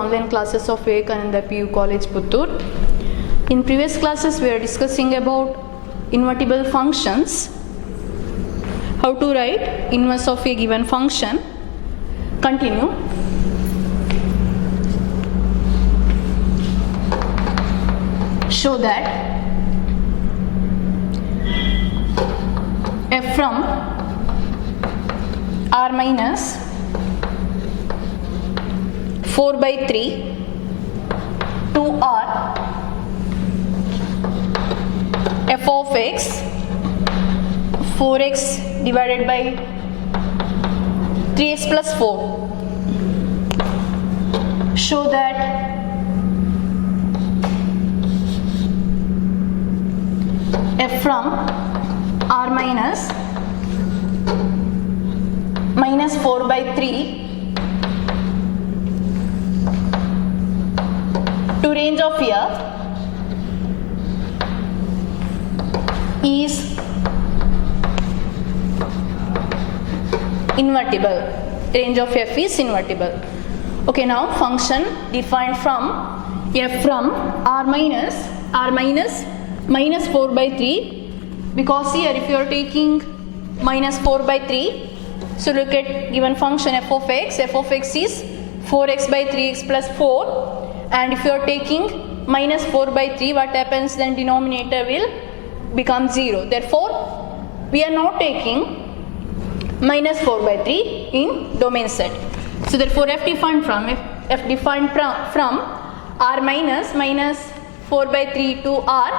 Online classes of Vivekananda PU College, Puttur. In previous classes, we are discussing about invertible functions, how to write inverse of a given function. Continue. Show that f from r minus 4 by 3 to r f of x 4x divided by 3x plus 4. Show that f from r minus 4 by 3 to range of f is invertible. Range of f is invertible. Okay, now function defined from f from r minus minus 4 by 3, because here if you are taking minus 4 by 3, so look at given function f of x is 4x by 3x plus 4, and if you are taking minus 4 by 3, what happens, then denominator will become 0. Therefore, we are not taking minus 4 by 3 in domain set. So therefore f defined from r minus 4 by 3 to r,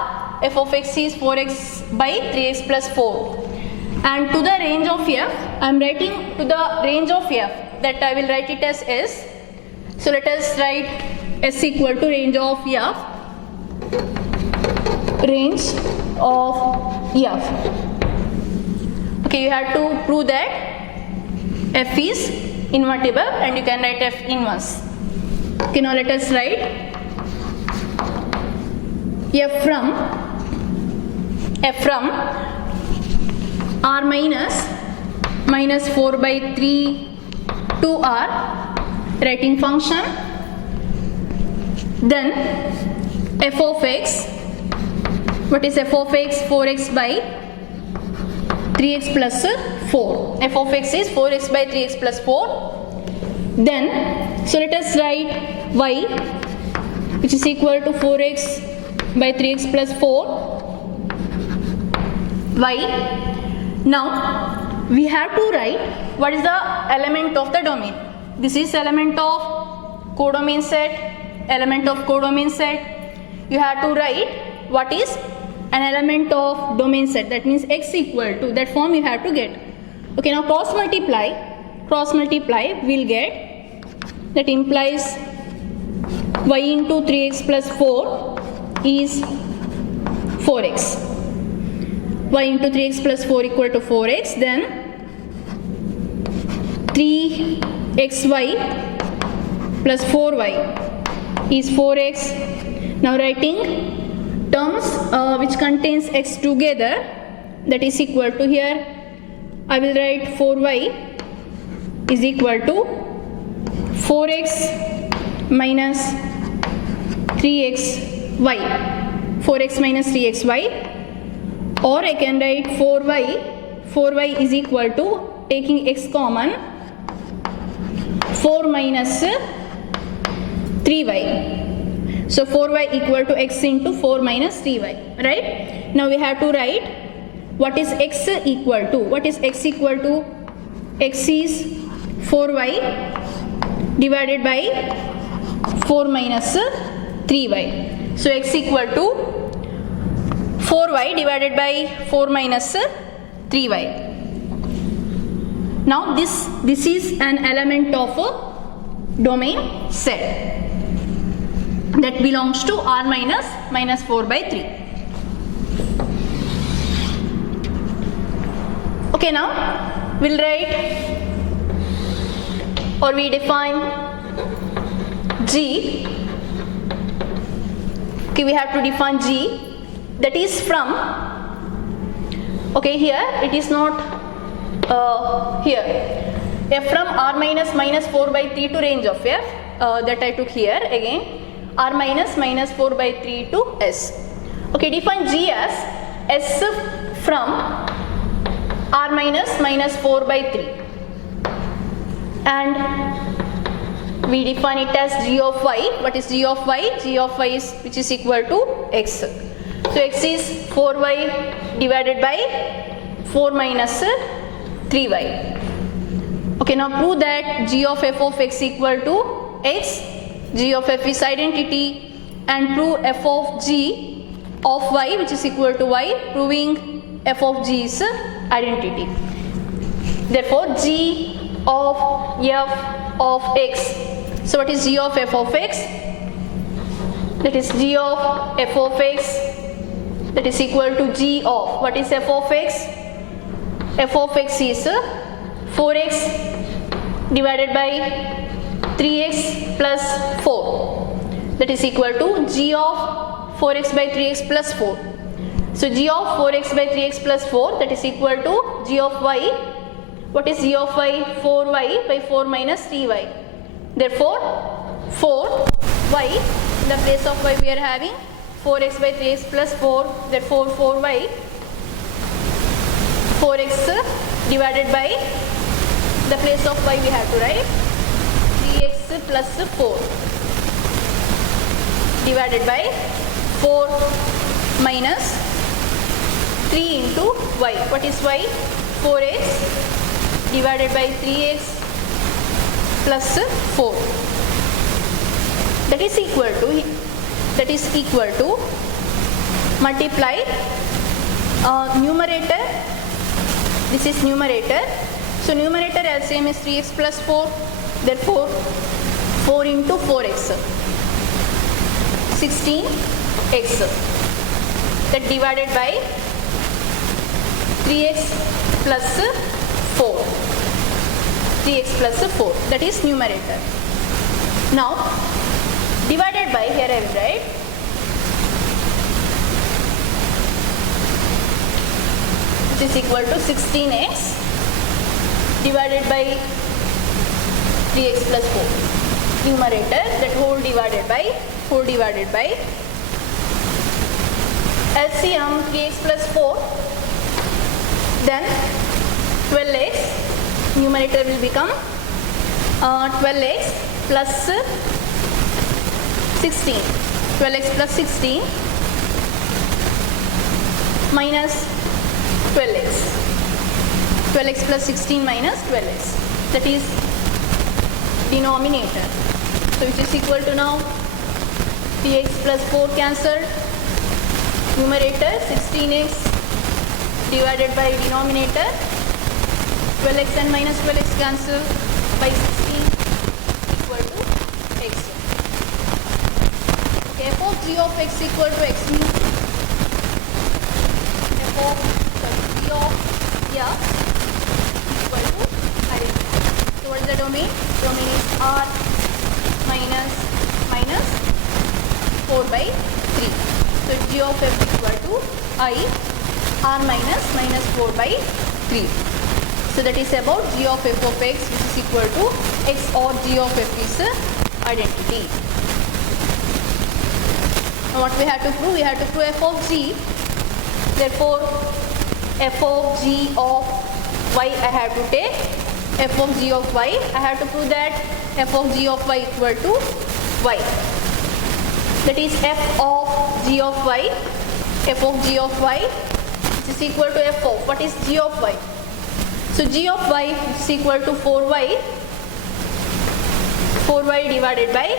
f of x is 4x by 3x plus 4. And to the range of f, I am writing to the range of f, that I will write it as s. So let us write s equal to range of f, range of f. Okay, you have to prove that f is invertible and you can write f inverse. Okay, now let us write f from r minus 4 by 3 to r, writing function, then f of x, what is f of x, 4x by 3x plus 4, f of x is 4x by 3x plus 4. Then, so let us write y, which is equal to 4x by 3x plus 4, y. Now, we have to write what is the element of the domain. This is element of codomain set, element of codomain set. You have to write what is an element of domain set, that means x equal to, that form you have to get. Okay, now cross multiply we'll get, that implies y into 3x plus 4 is 4x. Y into 3x plus 4 equal to 4x, then 3xy plus 4y is 4x. Now writing terms which contains x together, that is equal to, here I will write 4y is equal to 4x minus 3xy, 4x minus 3xy, or I can write 4y is equal to, taking x common, 4 minus 3y. So 4y equal to x into 4 minus 3y, right? Now we have to write what is x equal to. What is x equal to? X is 4y divided by 4 minus 3y. So x equal to 4y divided by 4 minus 3y. Now this is an element of a domain set that belongs to r minus 4 by 3. Okay, now we'll write, or we define g. Okay, we have to define g, that is from, okay, here it is not here f from r minus 4 by 3 to range of f, that I took here again, r minus minus 4 by 3 to s. Okay, define g as s from r minus minus 4 by 3, and we define it as g of y. What is g of y? G of y is which is equal to x. So x is 4y divided by 4 minus 3y. Okay, now prove that g of f of x equal to x. G of f is identity, and prove f of g of y which is equal to y, proving f of g is identity. Therefore g of f of x. So what is g of f of x? That is g of f of x, that is equal to g of, what is f of x? F of x is 4x divided by 3x plus 4, that is equal to g of 4x by 3x plus 4. So g of 4x by 3x plus 4, that is equal to g of y. What is g of y? 4y by 4 minus 3y. Therefore 4y, in the place of y we are having 4x by 3x plus 4, therefore 4y, 4x divided by, the place of y we have to write 3x plus 4 divided by 4 minus 3 into y. What is y? 4x divided by 3x plus 4. That is equal to multiply numerator. This is numerator. So numerator LCM is 3x plus 4. Therefore 4 into 4x, 16x, that divided by 3x plus 4, 3x plus 4, that is numerator. Now divided by, here I will write which is equal to 16x divided by 3x plus 4, numerator, that whole divided by LCM 3x plus 4, then 12x, numerator will become 12x plus 16, 12x plus 16 minus 12x, 12x plus 16 minus 12x, that is denominator. So which is equal to now 3x plus 4 cancelled, numerator 16x divided by denominator, 12x and minus 12x cancel by 16 equal to x. Okay, f of g of x equal to x means f of g of equal to identity. So what is the domain? Domain is r minus 4 by 3. So g of f equal to I r minus 4 by 3. So that is about g of f of x which is equal to x, or g of f is identity. Now what we have to prove? We have to prove f of g. Therefore f of g of y I have to take f of g of y. I have to prove that f of g of y equal to y. That is f of g of y, f of g of y which is equal to f of, what is g of y? So g of y is equal to 4y divided by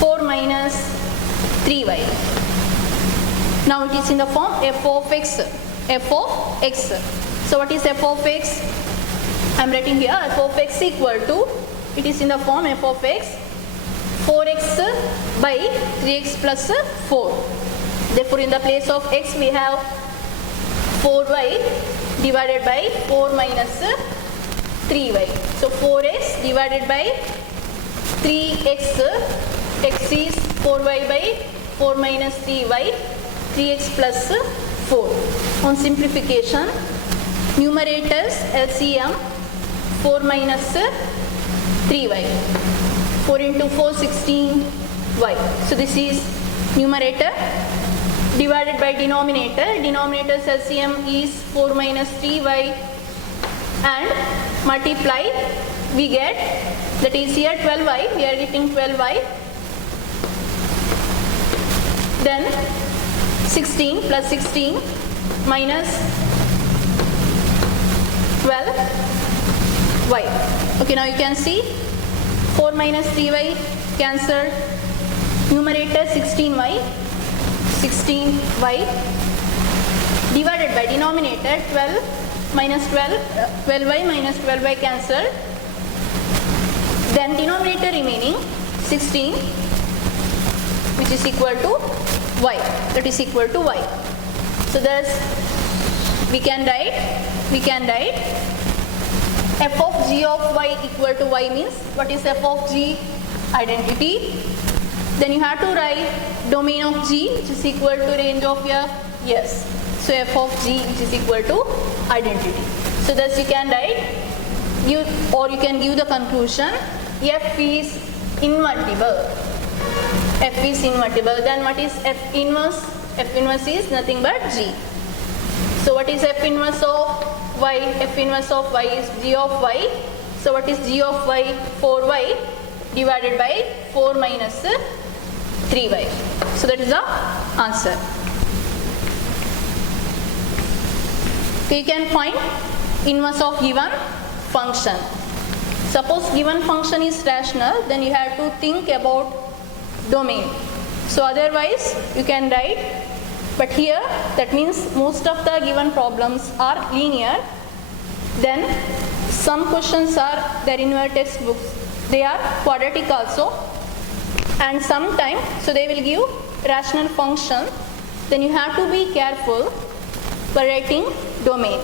4 minus 3y. Now it is in the form f of x, f of x. So what is f of x? I am writing here f of x equal to, it is in the form f of x 4x by 3x plus 4. Therefore in the place of x we have 4y divided by 4 minus 3y. So 4x divided by 3x, x is 4y by 4 minus 3y, 3x plus 4. On simplification, numerators LCM 4 minus 3y. 4 into 4, 16y. So this is numerator divided by denominator. Denominator's LCM is 4 minus 3y and multiply, we get, that is here 12y, we are getting 12y. Then 16 plus 16 minus 12y. Okay, now you can see 4 minus 3y cancelled. Numerator 16y divided by denominator 12 minus 12y minus 12y cancelled. Then denominator remaining 16, which is equal to y, that is equal to y. So thus we can write f of g of y equal to y means what is f of g? Identity. Then you have to write domain of g, which is equal to range of f. Yes. So f of g, which is equal to identity. So thus you can write, you can give the conclusion, f is invertible. F is invertible. Then what is f inverse? F inverse is nothing but g. So what is f inverse of y? F inverse of y is g of y. So what is g of y? 4y divided by 4 minus 3y. So that is the answer. Okay, you can find inverse of given function. Suppose given function is rational, then you have to think about domain. So otherwise you can write, but here that means most of the given problems are linear. Then some questions are there in your textbooks, they are quadratic also, and sometime so they will give rational function. Then you have to be careful for writing domain.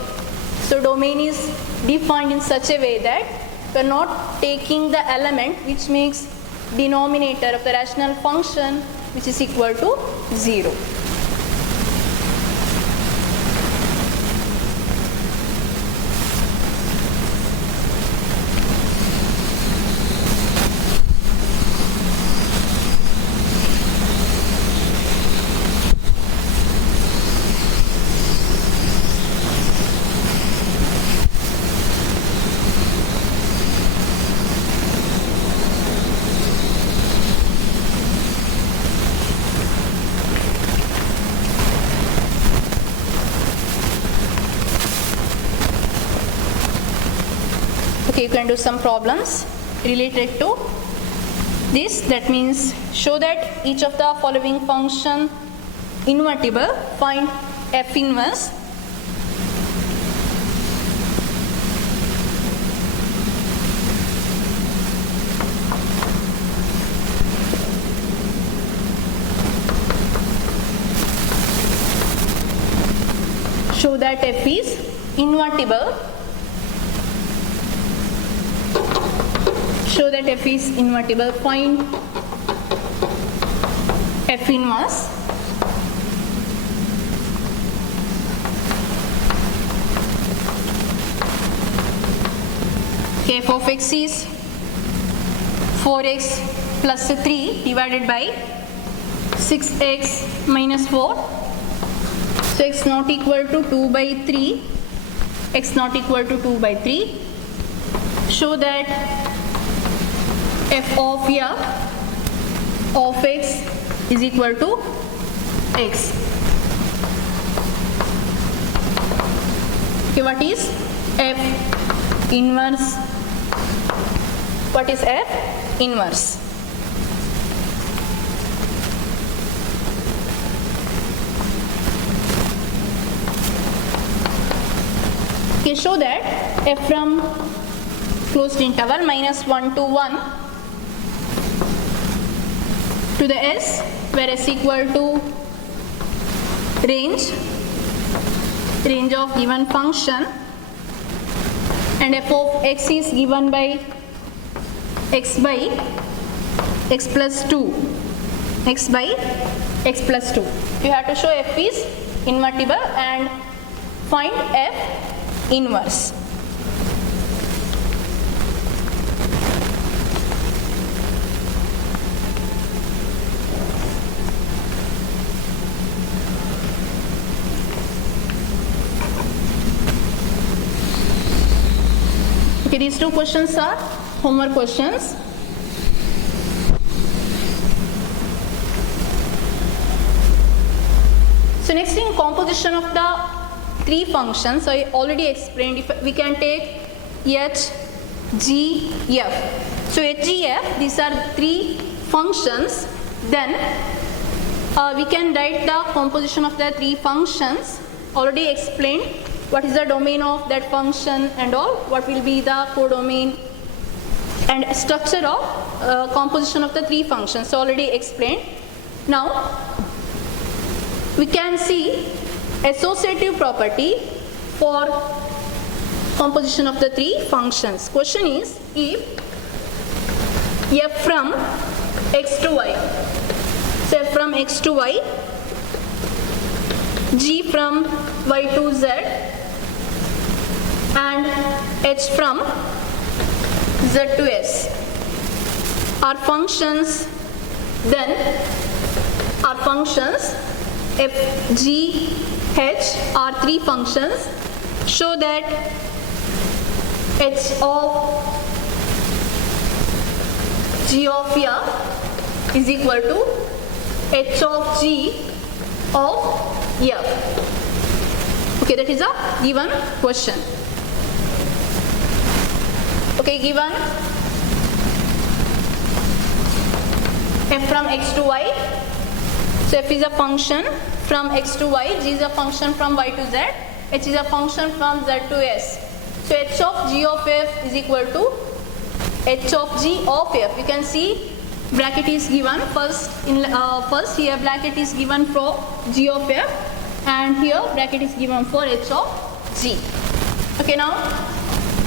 So domain is defined in such a way that we are not taking the element which makes denominator of the rational function which is equal to 0. Okay, you can do some problems related to this. That means show that each of the following function invertible, find f inverse. Show that f is invertible. Show that f is invertible. Find f inverse. Okay, f of x is 4x plus 3 divided by 6x minus 4. So x not equal to 2 by 3. X not equal to 2 by 3. Show that f of x is equal to x. Okay, what is f inverse? What is f inverse? Okay, show that f from closed interval minus 1 to 1 to the s, where s equal to range of given function, and f of x is given by x plus 2. X by x plus 2. You have to show f is invertible and find f inverse. these two questions are homework questions. So next in composition of the three functions, so I already explained, if we can take H, G, F. So H, G, F, these are three functions. Then we can write the composition of the three functions. Already explained what is the domain of that function and all, what will be the codomain and structure of composition of the three functions. So already explained. Now we can see associative property for composition of the three functions. Question is, if f from x to y, so f from x to y, g from y to z, and h from z to s are functions, then are functions f, g, h are three functions, show that h of g of f is equal to h of g of f. Okay, that is a given question. Okay, given f from x to y. So f is a function from x to y, g is a function from y to z, h is a function from z to s. So h of g of f is equal to h of g of f. You can see bracket is given first. First here bracket is given for g of f, and here bracket is given for h of g. Okay, now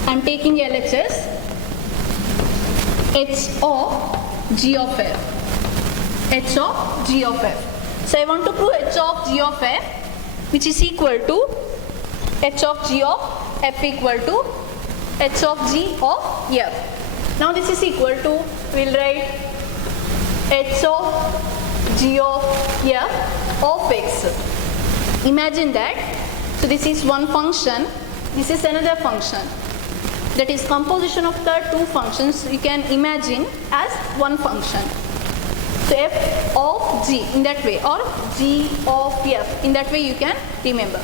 I am taking LHS h of g of f, h of g of f. So I want to prove h of g of f, which is equal to h of g of f equal to h of g of f. Now this is equal to, we will write h of g of f of x. Imagine that, so this is one function, this is another function. That is composition of the two functions you can imagine as one function. So f of g in that way, or g of f in that way you can remember.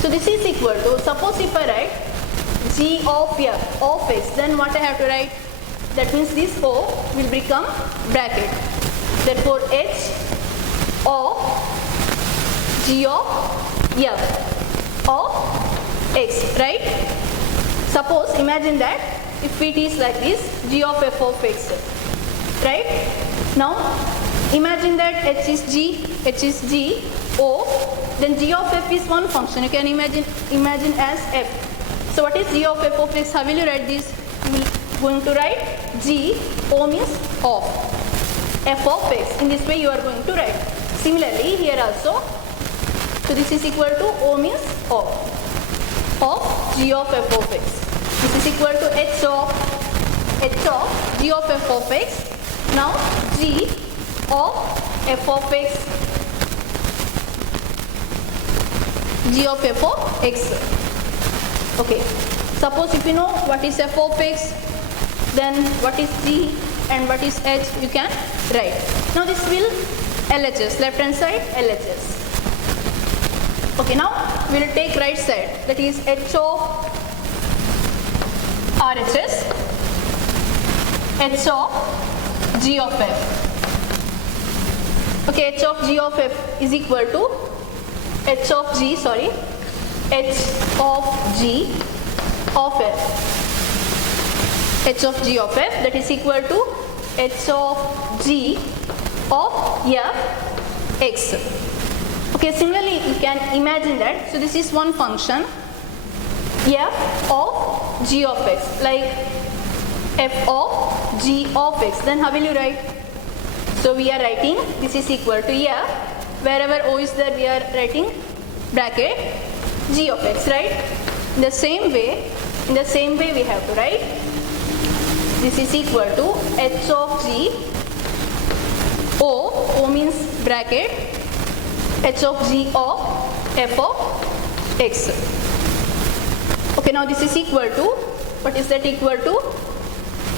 So this is equal to, suppose if I write g of f of x, then what I have to write? That means this O will become bracket. Therefore h of g of f of x, right? Suppose, imagine that if it is like this, g of f of x, right? Now imagine that h is g, O, then g of f is one function. You can imagine as f. So what is g of f of x? How will you write this? You will going to write g, O means of, f of x. In this way you are going to write. Similarly here also, so this is equal to O means of g of f of x. This is equal to h of g of f of x. Now g of f of x, g of f of x. Okay, suppose if you know what is f of x, then what is g and what is h you can write. Now this will LHS, left hand side LHS. Okay, now we will take right side, that is h of RHS, h of g of f. Okay, h of g of f is equal to h of g of f. H of g of f, that is equal to h of g of f x. Okay, similarly you can imagine that, so this is one function f of g of x, like f of g of x. Then how will you write? So we are writing this is equal to f, wherever O is there we are writing bracket g of x, right? In the same way we have to write this is equal to h of g, O means bracket, h of g of f of x. Okay, now this is equal to What is that equal to?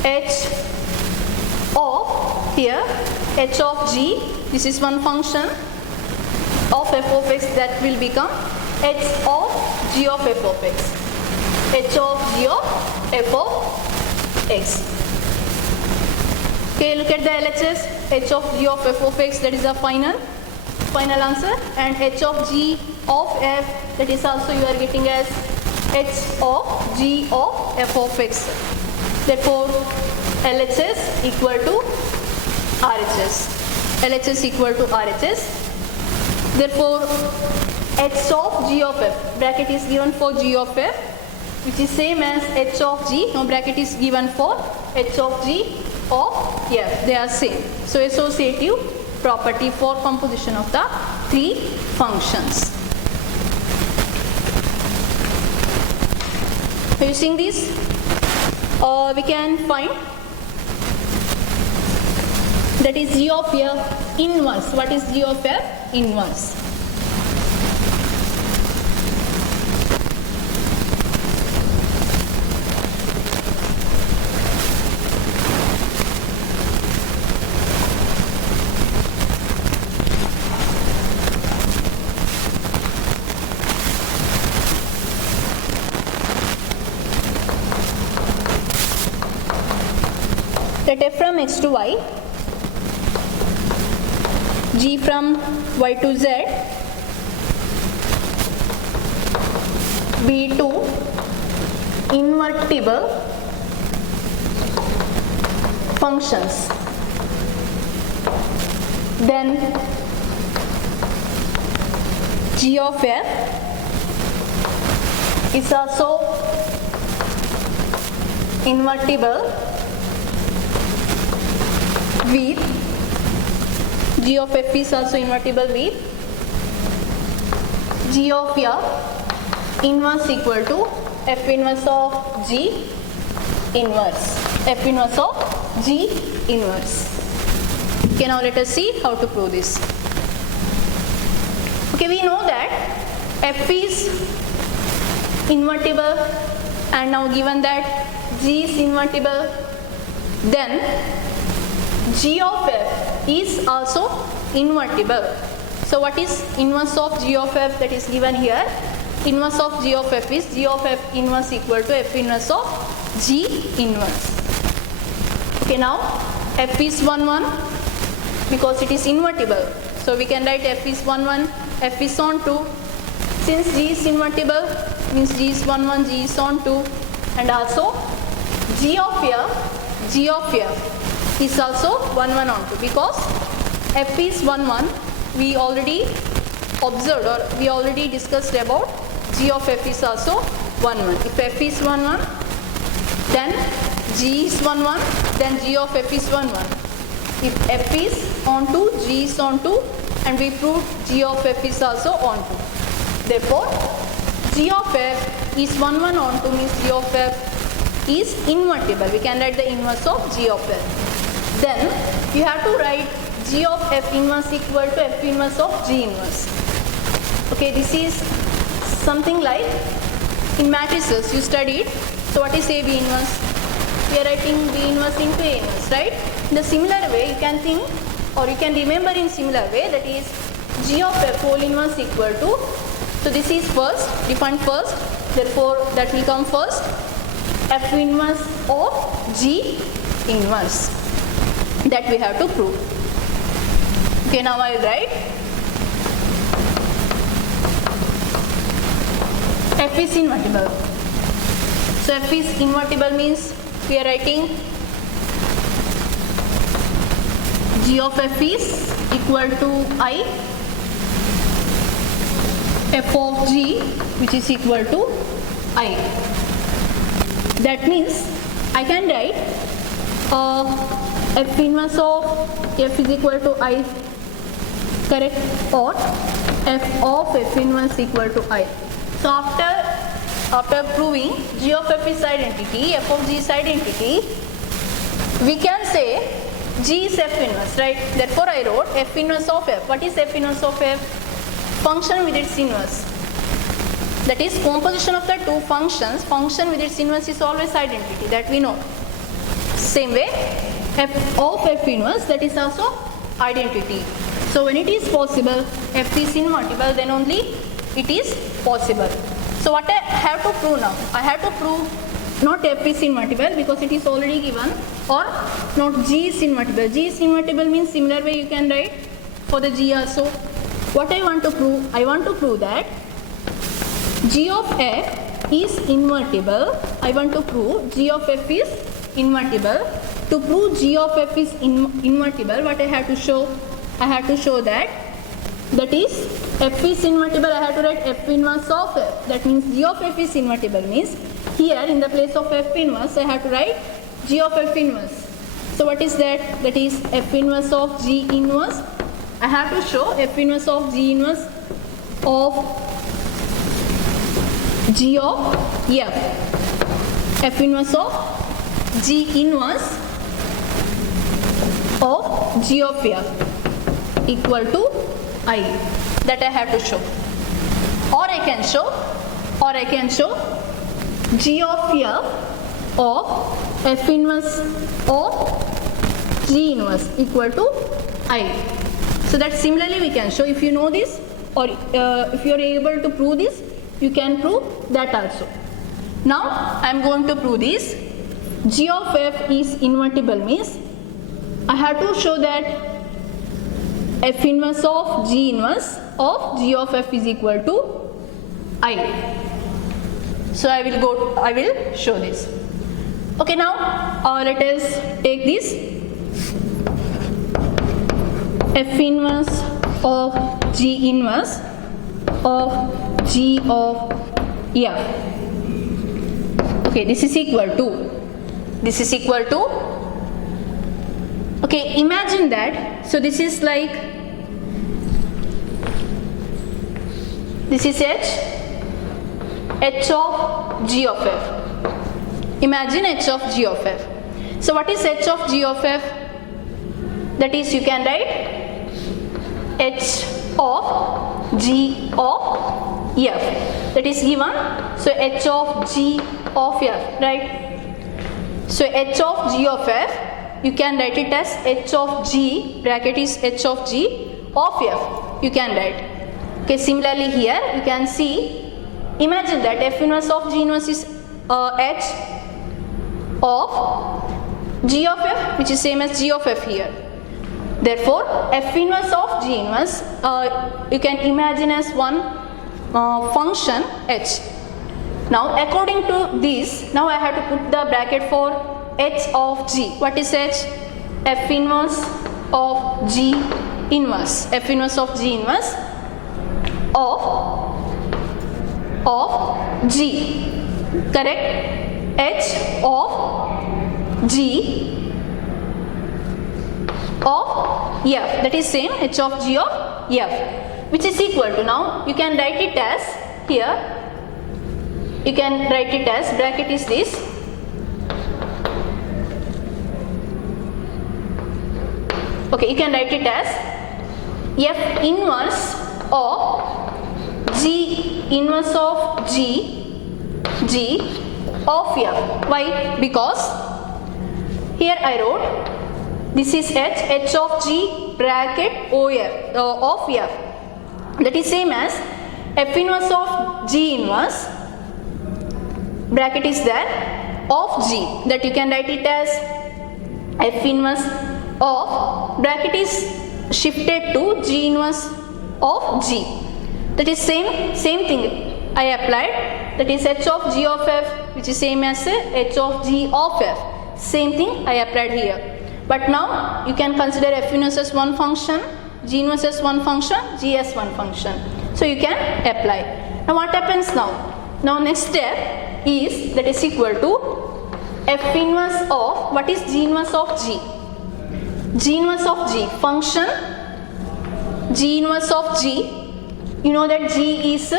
H of, here, h of g, this is one function of f of x, that will become h of g of f of x. H of g of f of x. Okay, look at the LHS. H of g of f of x, that is the final answer, and h of g of f, that is also you are getting as h of g of f of x. Therefore, LHS equal to RHS. LHS equal to RHS. Therefore, h of g of f, bracket is given for g of f, which is same as h of g, no bracket is given for h of g of f. They are same. So, associative property for composition of the three functions. Using this, we can find that is g of f inverse. What is g of f inverse? Let f from x to y, g from y to z be two invertible functions. Then g of f is also invertible with, g of f is also invertible with g of f inverse equal to f inverse of g inverse. F inverse of g inverse. Okay, now let us see how to prove this. Okay, we know that f is invertible, and now given that g is invertible, then g of f is also invertible. So what is inverse of g of f? That is given here. Inverse of g of f is g of f inverse equal to f inverse of g inverse. Okay, now f is 1 1 because it is invertible. So we can write f is 1 1, f is on 2. Since g is invertible, means g is 1 1, g is on 2, and also g of f is also 1 1 on 2, because f is 1 1, we already observed or we already discussed about g of f is also 1 1. If f is 1 1, then g is 1 1, then g of f is 1 1. If f is on 2, g is on 2, and we proved g of f is also on 2. Therefore, g of f is 1 1 on 2 means g of f is invertible. We can write the inverse of g of f. Then you have to write g of f inverse equal to f inverse of g inverse. Okay, this is something like in matrices you studied. So what is A B inverse? We are writing B inverse into A inverse, right? In the similar way you can think, or you can remember in similar way, that is g of f whole inverse equal to, so this is first, defined first, therefore that will come first, f inverse of g inverse. That we have to prove. Okay, now I will write f is invertible. So f is invertible means we are writing g of f is equal to I f of g, which is equal to I. That means I can write f inverse of f is equal to I, correct, or f of f inverse equal to I. So after proving g of f is identity, f of g is identity, we can say g is f inverse, right? Therefore I wrote f inverse of f. What is f inverse of f? Function with its inverse. That is composition of the two functions. Function with its inverse is always identity, that we know. Same way, f of f inverse, that is also identity. So when it is possible, f is invertible, then only it is possible. So what I have to prove now? I have to prove not f is invertible because it is already given, or not g is invertible. G is invertible means similar way you can write for the g also. What I want to prove? I want to prove that g of f is invertible. I want to prove g of f is invertible. To prove g of f is invertible, what I have to show? I have to show that is f is invertible. I have to write f inverse of f. That means g of f is invertible means here in the place of f inverse I have to write g of f inverse. So what is that? That is f inverse of g inverse. I have to show f inverse of g inverse of g of f. F inverse of g inverse of g of f equal to I. That I have to show. Or I can show g of f inverse of g inverse equal to I. So that similarly we can show. If you know this, or if you are able to prove this, you can prove that also. Now I am going to prove this. G of f is invertible means I have to show that f inverse of g inverse of g of f is equal to I. So I will show this. Okay, now let us take this f inverse of g inverse of g of f. Okay, this is equal to, okay, imagine that. So this is like, this is h of g of f. Imagine h of g of f. So what is h of g of f? That is, you can write h of g of f. That is given. So h of g of f, right? So h of g of f, you can write it as h of g, bracket is h of g of f. You can write. Okay, similarly here you can see, imagine that f inverse of g inverse is h of g of f, which is same as g of f here. Therefore, f inverse of g inverse you can imagine as one function h. Now according to this, now I have to put the bracket for h of g. What is h? F inverse of g inverse. F inverse of g inverse of g. Correct? H of g of f. That is same, h of g of f, which is equal to, now you can write it as, here you can write it as, bracket is this, okay, you can write it as f inverse of g inverse of g of f. Why? Because here I wrote this is h of g bracket of f. That is same as f inverse of g inverse, bracket is there, of g. That you can write it as f inverse of, bracket is shifted to g inverse of g. That is same thing I applied. That is h of g of f, which is same as h of g of f. Same thing I applied here. But now you can consider f inverse as one function, g inverse as one function, g as one function. So you can apply. Now what happens now? Now next step is, that is equal to f inverse of, what is g inverse of g? G inverse of g, function g inverse of g. You know that g is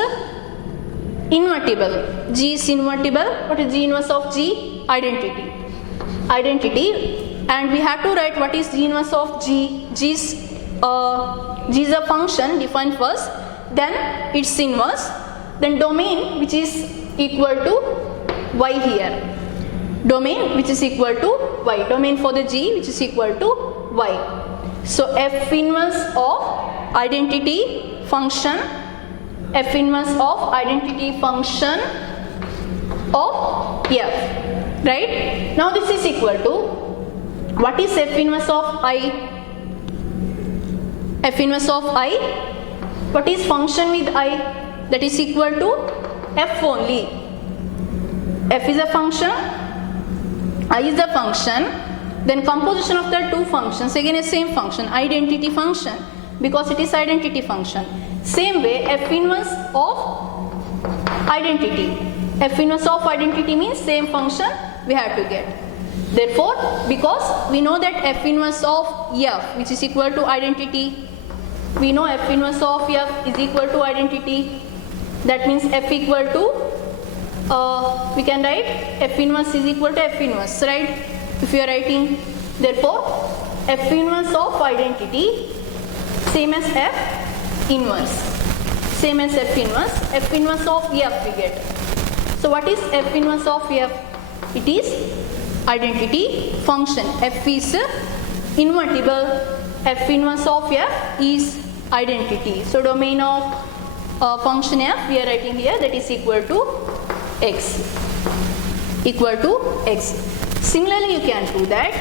invertible. G is invertible. What is g inverse of g? Identity. And we have to write what is g inverse of g. G is a function defined first, then its inverse, then domain which is equal to y here. Domain which is equal to y. Domain for the G which is equal to y. So F inverse of identity function, F inverse of identity function of F, right? Now this is equal to, what is F inverse of I? F inverse of I, what is function with I? That is equal to F only. F is a function, I is a function, then composition of the two functions, again a same function, identity function, because it is identity function. Same way, F inverse of identity. F inverse of identity means same function we have to get. Therefore, because we know that F inverse of F which is equal to identity, we know F inverse of F is equal to identity. That means F equal to, we can write F inverse is equal to F inverse, right? If you are writing, therefore F inverse of identity same as F inverse, same as F inverse of F we get. So what is F inverse of F? It is identity function. F is invertible, F inverse of F is identity. So domain of function F we are writing here, that is equal to x, equal to x. Similarly you can prove that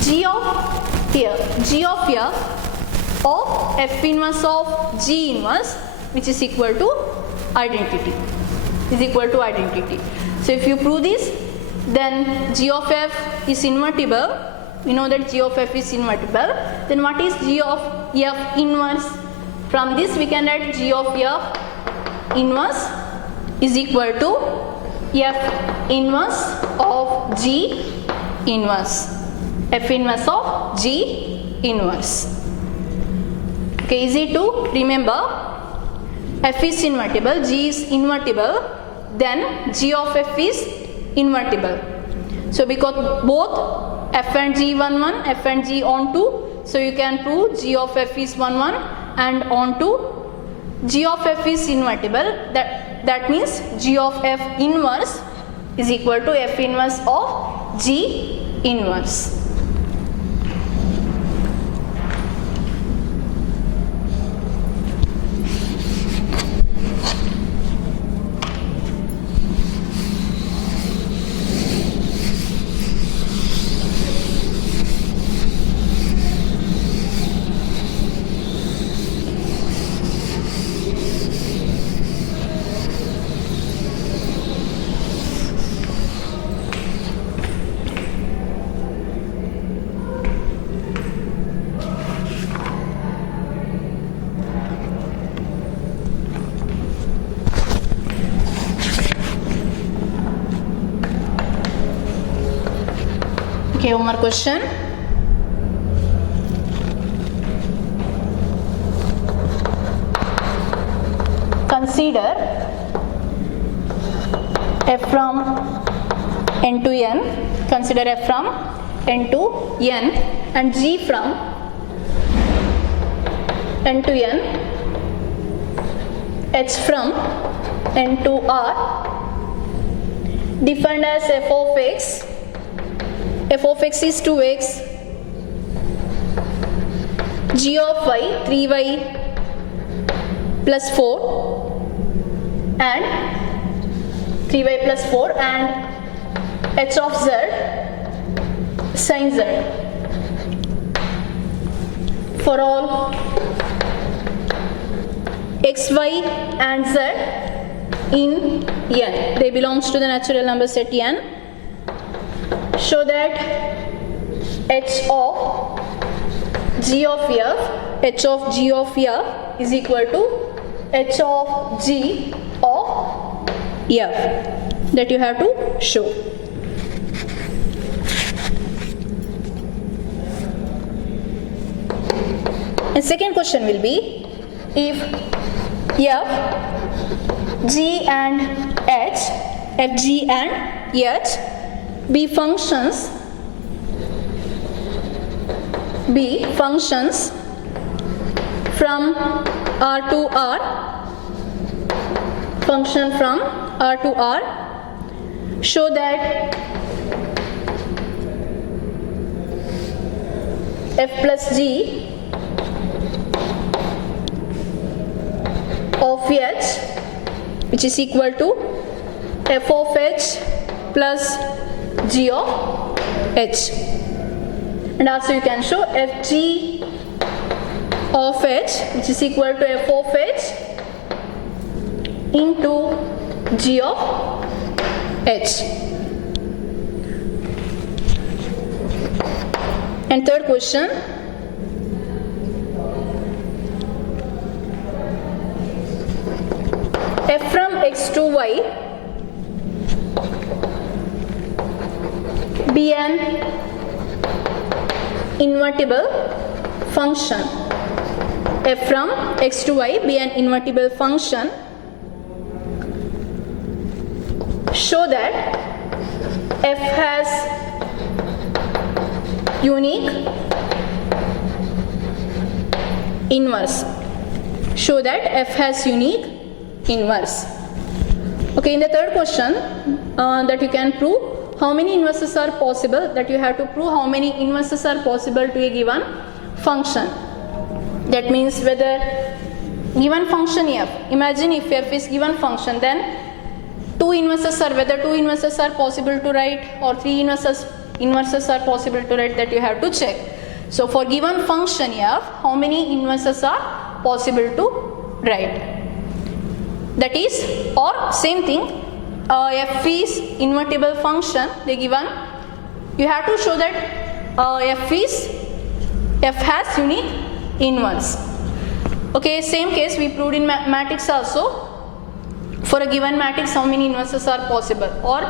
G of F of F inverse of G inverse which is equal to identity, is equal to identity. So if you prove this, then G of F is invertible. We know that G of F is invertible. Then what is G of F inverse? From this we can write G of F inverse is equal to F inverse of G inverse. F inverse of G inverse. Okay, easy to remember. F is invertible, G is invertible, then G of F is invertible. So because both F and G 1 1, F and G on 2, so you can prove G of F is 1 1 and on 2 G of F is invertible. That means G of F inverse is equal to F inverse of G inverse. Okay, one more question. Consider F from n to n. Consider F from n to n and G from n to n, H from n to r, defined as f of x. F of x is 2x, g of y 3y plus 4 and 3y plus 4 and h of z sin z for all x, y and z in n. They belongs to the natural number set n. Show that h of g of f, h of g of f is equal to h of g of f. That you have to show. And second question will be, if f, g and h, f, g and h be functions from R to R, function from R to R, show that f plus g of h, which is equal to f of h plus g of h, and also you can show fg of h, which is equal to f of h into g of h. And third question, f from x to y be an invertible function. F from x to y be an invertible function. Show that f has unique inverse. Show that f has unique inverse. Okay, in the third question, that you can prove how many inverses are possible, that you have to prove how many inverses are possible to a given function. That means whether given function f, imagine if f is given function, then whether two inverses are possible to write or three inverses are possible to write, that you have to check. So for given function f, how many inverses are possible to write? That is, or same thing, f is invertible function, they given, you have to show that f has unique inverse. Okay, same case we proved in matrix also. For a given matrix, how many inverses are possible, or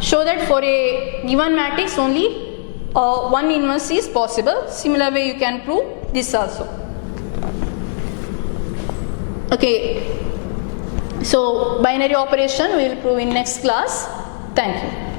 show that for a given matrix only one inverse is possible. Similar way you can prove this also. Okay, so binary operation we will prove in next class. Thank you.